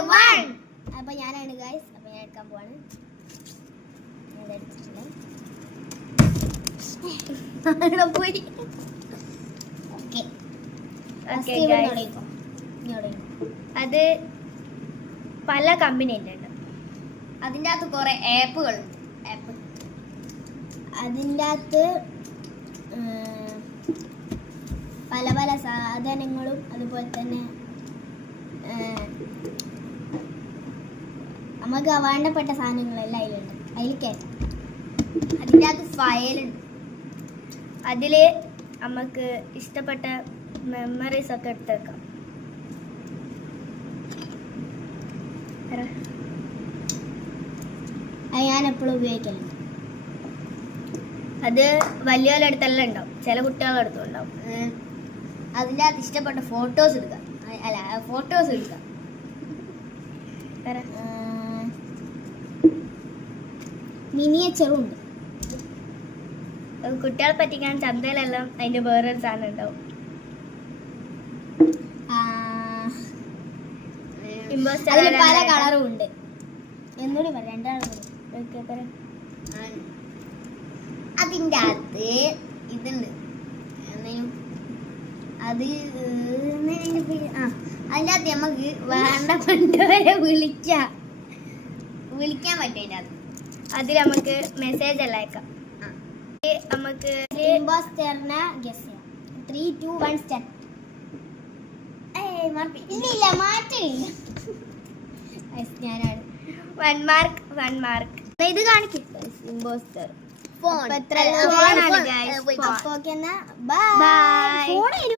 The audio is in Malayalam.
1. അപ്പോൾ ഞാനാണ് ഗൈസ്. അപ്പോൾ ഞാൻ എടുക്കാൻ പോവാണ്. ഞാൻ എടുത്തിട്ടില്ല. പോയി. ഓക്കെ. അത് പല കമ്പനി ഉണ്ട്. അതിൻ്റെ അകത്ത് കുറേ ആപ്പുകളുണ്ട്. അതിൻ്റെ അകത്ത് പല പല സാധനങ്ങളും അതുപോലെ തന്നെ നമുക്ക് വേണ്ടപ്പെട്ട സാധനങ്ങളെല്ലാം അതിലുണ്ട്. അതിൽ കയറ്റാം. അതിൻ്റെ അകത്ത് ഫയലുണ്ട്. അതിൽ നമുക്ക് ഇഷ്ടപ്പെട്ട മെമ്മറീസ് ഒക്കെ എടുത്തേക്കാം. അത് ഞാൻ എപ്പോഴും ഉപയോഗിക്കലുണ്ട്. അത് വലിയ അടുത്തെല്ലാം ഉണ്ടാവും, ചില കുട്ടികളുടെ അടുത്തും ഉണ്ടാവും. അതിൻ്റെ അകത്ത് ഇഷ്ടപ്പെട്ട ഫോട്ടോസ് എടുക്കാം. ഫോട്ടോസ് എടുക്കാം. മിനിയേച്ചറും ഉണ്ട്. കുട്ടികളെ പറ്റിക്കാൻ ചന്തയിലെല്ലാം അതിന്റെ വേറൊരു സാധനം ഉണ്ടാവും. അതിൽ പല കളറും ഉണ്ട്. എന്നൂടി പറയാം, രണ്ടാളും അതിൻ്റെ അകത്ത് ഇതുണ്ട്. അത് അതിൻ്റെ അകത്ത് നമുക്ക് വേണ്ടപ്പെട്ടവരെ വിളിക്കാൻ പറ്റും. അതിൽ നമുക്ക് മെസ്സേജ് എല്ലാം അയക്കാം. നമുക്ക് ഇമ്പോസ്റ്ററിനെ ഗസ് ചെയ്യാം. 3, 2, 1 സ്റ്റാർട്ട്. ഇല്ല മാറ്റില്ല. ഞാനാണ് 1 മാർക്ക്. ഇത് കാണിക്കും. Impostor phone. ഫോണാണ് ഗൈസ്. ബൈ.